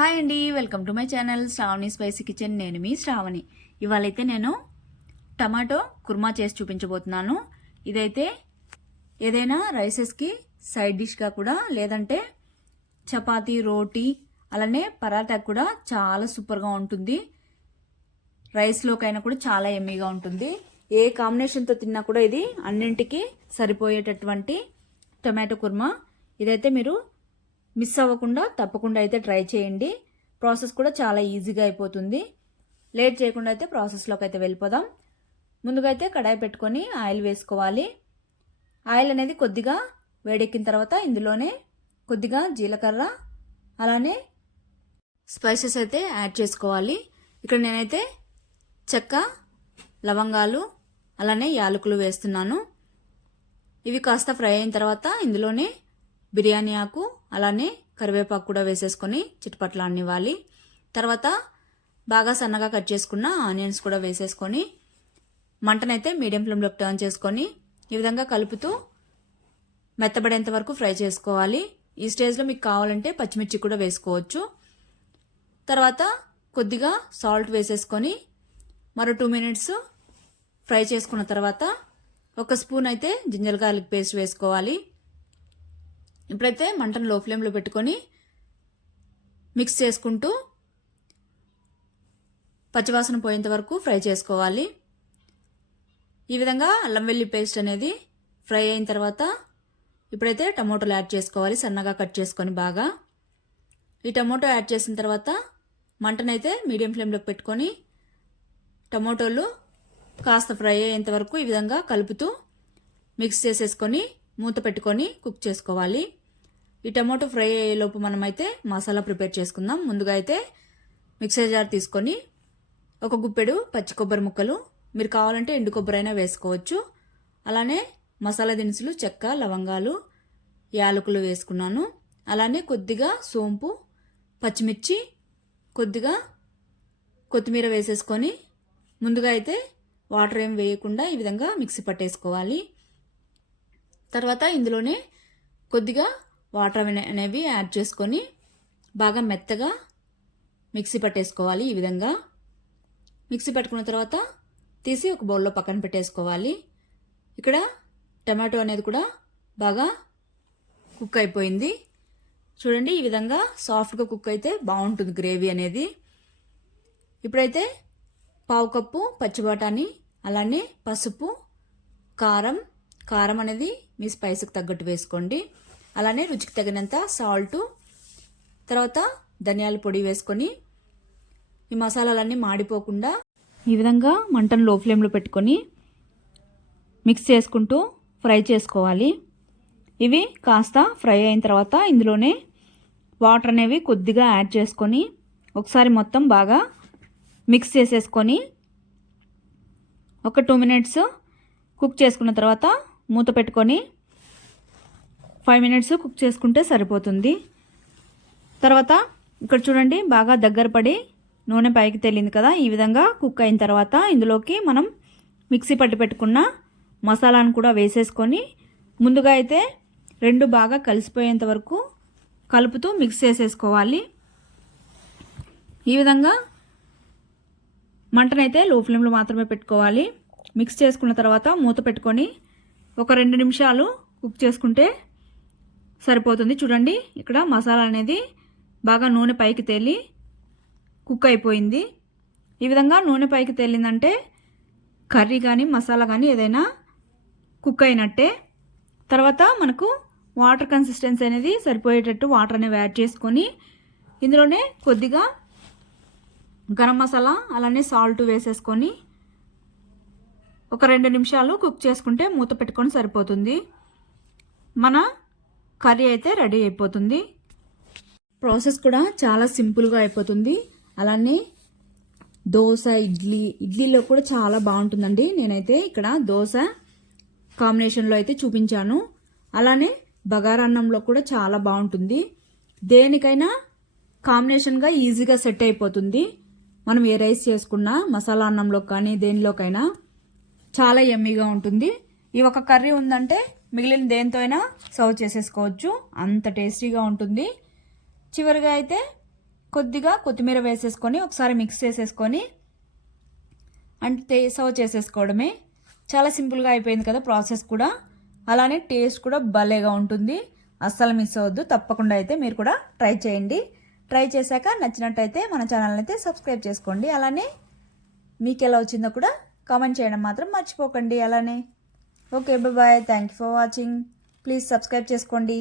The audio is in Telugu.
హాయ్ అండి, welcome to my channel Shravani spicy kitchen. నేను మీ శ్రావణి. ఇవాళైతే నేను టమాటో కుర్మా చేసి చూపించబోతున్నాను. ఇదైతే ఏదైనా రైసెస్కి సైడ్ డిష్గా కూడా, లేదంటే చపాతీ, రోటీ, అలానే పరాటాకు కూడా చాలా సూపర్గా ఉంటుంది. రైస్లోకైనా కూడా చాలా ఎమ్మీగా ఉంటుంది. ఏ కాంబినేషన్తో తిన్నా కూడా ఇది అన్నింటికి సరిపోయేటటువంటి టమాటో కుర్మా. ఇదైతే మీరు మిస్ అవ్వకుండా తప్పకుండా అయితే ట్రై చేయండి. ప్రాసెస్ కూడా చాలా ఈజీగా అయిపోతుంది. లేట్ చేయకుండా అయితే ప్రాసెస్లోకి అయితే వెళ్ళిపోదాం. ముందుగా అయితే కడాయి పెట్టుకొని ఆయిల్ వేసుకోవాలి. ఆయిల్ అనేది కొద్దిగా వేడెక్కిన తర్వాత ఇందులోనే కొద్దిగా జీలకర్ర, అలానే స్పైసెస్ అయితే యాడ్ చేసుకోవాలి. ఇక్కడ నేనైతే చెక్క, లవంగాలు, అలానే యాలకులు వేస్తున్నాను. ఇవి కాస్త ఫ్రై అయిన తర్వాత ఇందులోనే బిర్యానీ ఆకు, అలానే కరివేపాకు కూడా వేసేసుకొని చిటపట్లాడనివ్వాలి. తర్వాత బాగా సన్నగా కట్ చేసుకున్న ఆనియన్స్ కూడా వేసేసుకొని మంటనైతే మీడియం ఫ్లేమ్లోకి టర్న్ చేసుకొని ఈ విధంగా కలుపుతూ మెత్తబడేంత వరకు ఫ్రై చేసుకోవాలి. ఈ స్టేజ్లో మీకు కావాలంటే పచ్చిమిర్చి కూడా వేసుకోవచ్చు. తర్వాత కొద్దిగా సాల్ట్ వేసేసుకొని మరో 2 మినిట్స్ ఫ్రై చేసుకున్న తర్వాత 1 స్పూన్ అయితే జింజర్ గార్లిక్ పేస్ట్ వేసుకోవాలి. ఇప్పుడైతే మంటను లో ఫ్లేమ్లో పెట్టుకొని మిక్స్ చేసుకుంటూ పచ్చివాసన పోయేంత వరకు ఫ్రై చేసుకోవాలి. ఈ విధంగా అల్లం వెల్లి పేస్ట్ అనేది ఫ్రై అయిన తర్వాత ఇప్పుడైతే టమోటాలు యాడ్ చేసుకోవాలి, సన్నగా కట్ చేసుకొని బాగా. ఈ టమోటో యాడ్ చేసిన తర్వాత మంటనైతే మీడియం ఫ్లేమ్లోకి పెట్టుకొని టమోటోలు కాస్త ఫ్రై అయ్యేంత వరకు ఈ విధంగా కలుపుతూ మిక్స్ చేసేసుకొని మూత పెట్టుకొని కుక్ చేసుకోవాలి. ఈ టమాటో ఫ్రై అయ్యేలోపు మనమైతే మసాలా ప్రిపేర్ చేసుకుందాం. ముందుగా అయితే మిక్సర్ జార్ తీసుకొని 1 గుప్పెడు పచ్చి కొబ్బరి ముక్కలు, మీరు కావాలంటే ఎండు కొబ్బరి అయినా వేసుకోవచ్చు. అలానే మసాలా దినుసులు చెక్క, లవంగాలు, యాలకులు వేసుకున్నాను. అలానే కొద్దిగా సోంపు, పచ్చిమిర్చి, కొద్దిగా కొత్తిమీర వేసేసుకొని ముందుగా అయితే వాటర్ ఏం వేయకుండా ఈ విధంగా మిక్సీ పట్టేసుకోవాలి. తర్వాత ఇందులోనే కొద్దిగా వాటర్ అనేవి యాడ్ చేసుకొని బాగా మెత్తగా మిక్సీ పట్టేసుకోవాలి. ఈ విధంగా మిక్సీ పట్టుకున్న తర్వాత తీసి ఒక బౌల్లో పక్కన పెట్టేసుకోవాలి. ఇక్కడ టమాటో అనేది కూడా బాగా కుక్ అయిపోయింది. చూడండి, ఈ విధంగా సాఫ్ట్గా కుక్ అయితే బాగుంటుంది గ్రేవీ అనేది. ఇప్పుడైతే 1/2 కప్పు పచ్చి బఠానీ, అలానే పసుపు, కారం అనేది మీ స్పైస్కి తగ్గట్టు వేసుకోండి. అలానే రుచికి తగినంత సాల్టు, తర్వాత ధనియాల పొడి వేసుకొని ఈ మసాలాలన్నీ మాడిపోకుండా ఈ విధంగా మంటను లో ఫ్లేమ్లో పెట్టుకొని మిక్స్ చేసుకుంటూ ఫ్రై చేసుకోవాలి. ఇవి కాస్త ఫ్రై అయిన తర్వాత ఇందులోనే వాటర్ అనేవి కొద్దిగా యాడ్ చేసుకొని ఒకసారి మొత్తం బాగా మిక్స్ చేసేసుకొని ఒక 2 మినిట్స్ కుక్ చేసుకున్న తర్వాత మూత పెట్టుకొని 5 మినిట్స్ కుక్ చేసుకుంటే సరిపోతుంది. తర్వాత ఇక్కడ చూడండి, బాగా దగ్గర పడి నూనె పైకి తేలింది కదా. ఈ విధంగా కుక్ అయిన తర్వాత ఇందులోకి మనం మిక్సీ పట్టి పెట్టుకున్న మసాలాను కూడా వేసేసుకొని ముందుగా అయితే 2 బాగా కలిసిపోయేంత వరకు కలుపుతూ మిక్స్ చేసేసుకోవాలి. ఈ విధంగా మంటనైతే లో ఫ్లేమ్లో మాత్రమే పెట్టుకోవాలి. మిక్స్ చేసుకున్న తర్వాత మూత పెట్టుకొని ఒక 2 నిమిషాలు కుక్ చేసుకుంటే సరిపోతుంది. చూడండి, ఇక్కడ మసాలా అనేది బాగా నూనె పైకి తేలి కుక్ అయిపోయింది. ఈ విధంగా నూనె పైకి తేలిందంటే కర్రీ కానీ మసాలా కానీ ఏదైనా కుక్ అయినట్టే. తర్వాత మనకు వాటర్ కన్సిస్టెన్సీ అనేది సరిపోయేటట్టు వాటర్ అనేవి యాడ్ చేసుకొని ఇందులోనే కొద్దిగా గరం మసాలా, అలానే సాల్ట్ వేసేసుకొని ఒక 2 నిమిషాలు కుక్ చేసుకుంటే మూత పెట్టుకొని సరిపోతుంది. మన కర్రీ అయితే రెడీ అయిపోతుంది. ప్రాసెస్ కూడా చాలా సింపుల్గా అయిపోతుంది. అలానే దోశ, ఇడ్లీలో కూడా చాలా బాగుంటుందండి. నేనైతే ఇక్కడ దోశ కాంబినేషన్లో అయితే చూపించాను. అలానే బగారన్నంలో కూడా చాలా బాగుంటుంది. దేనికైనా కాంబినేషన్గా ఈజీగా సెట్ అయిపోతుంది. మనం ఏ రైస్ చేసుకున్నా, మసాలా అన్నంలో కానీ దేనిలోకైనా చాలా యమ్మీగా ఉంటుంది. ఈ ఒక కర్రీ ఉందంటే మిగిలిన దేంతో అయినా సర్వ్ చేసేసుకోవచ్చు, అంత టేస్టీగా ఉంటుంది. చివరిగా అయితే కొద్దిగా కొత్తిమీర వేసేసుకొని ఒకసారి మిక్స్ చేసేసుకొని అంటే సర్వ్ చేసేసుకోవడమే. చాలా సింపుల్గా అయిపోయింది కదా ప్రాసెస్ కూడా. అలానే టేస్ట్ కూడా భలేగా ఉంటుంది. అస్సలు మిస్ అవ్వద్దు. తప్పకుండా అయితే మీరు కూడా ట్రై చేయండి. ట్రై చేశాక నచ్చినట్టయితే మన ఛానల్ని అయితే సబ్స్క్రైబ్ చేసుకోండి. అలానే మీకు ఎలా వచ్చిందో కూడా కామెంట్ చేయడం మాత్రం మర్చిపోకండి. అలానే okay bye. Thank you for watching. Please subscribe చేసుకోండి.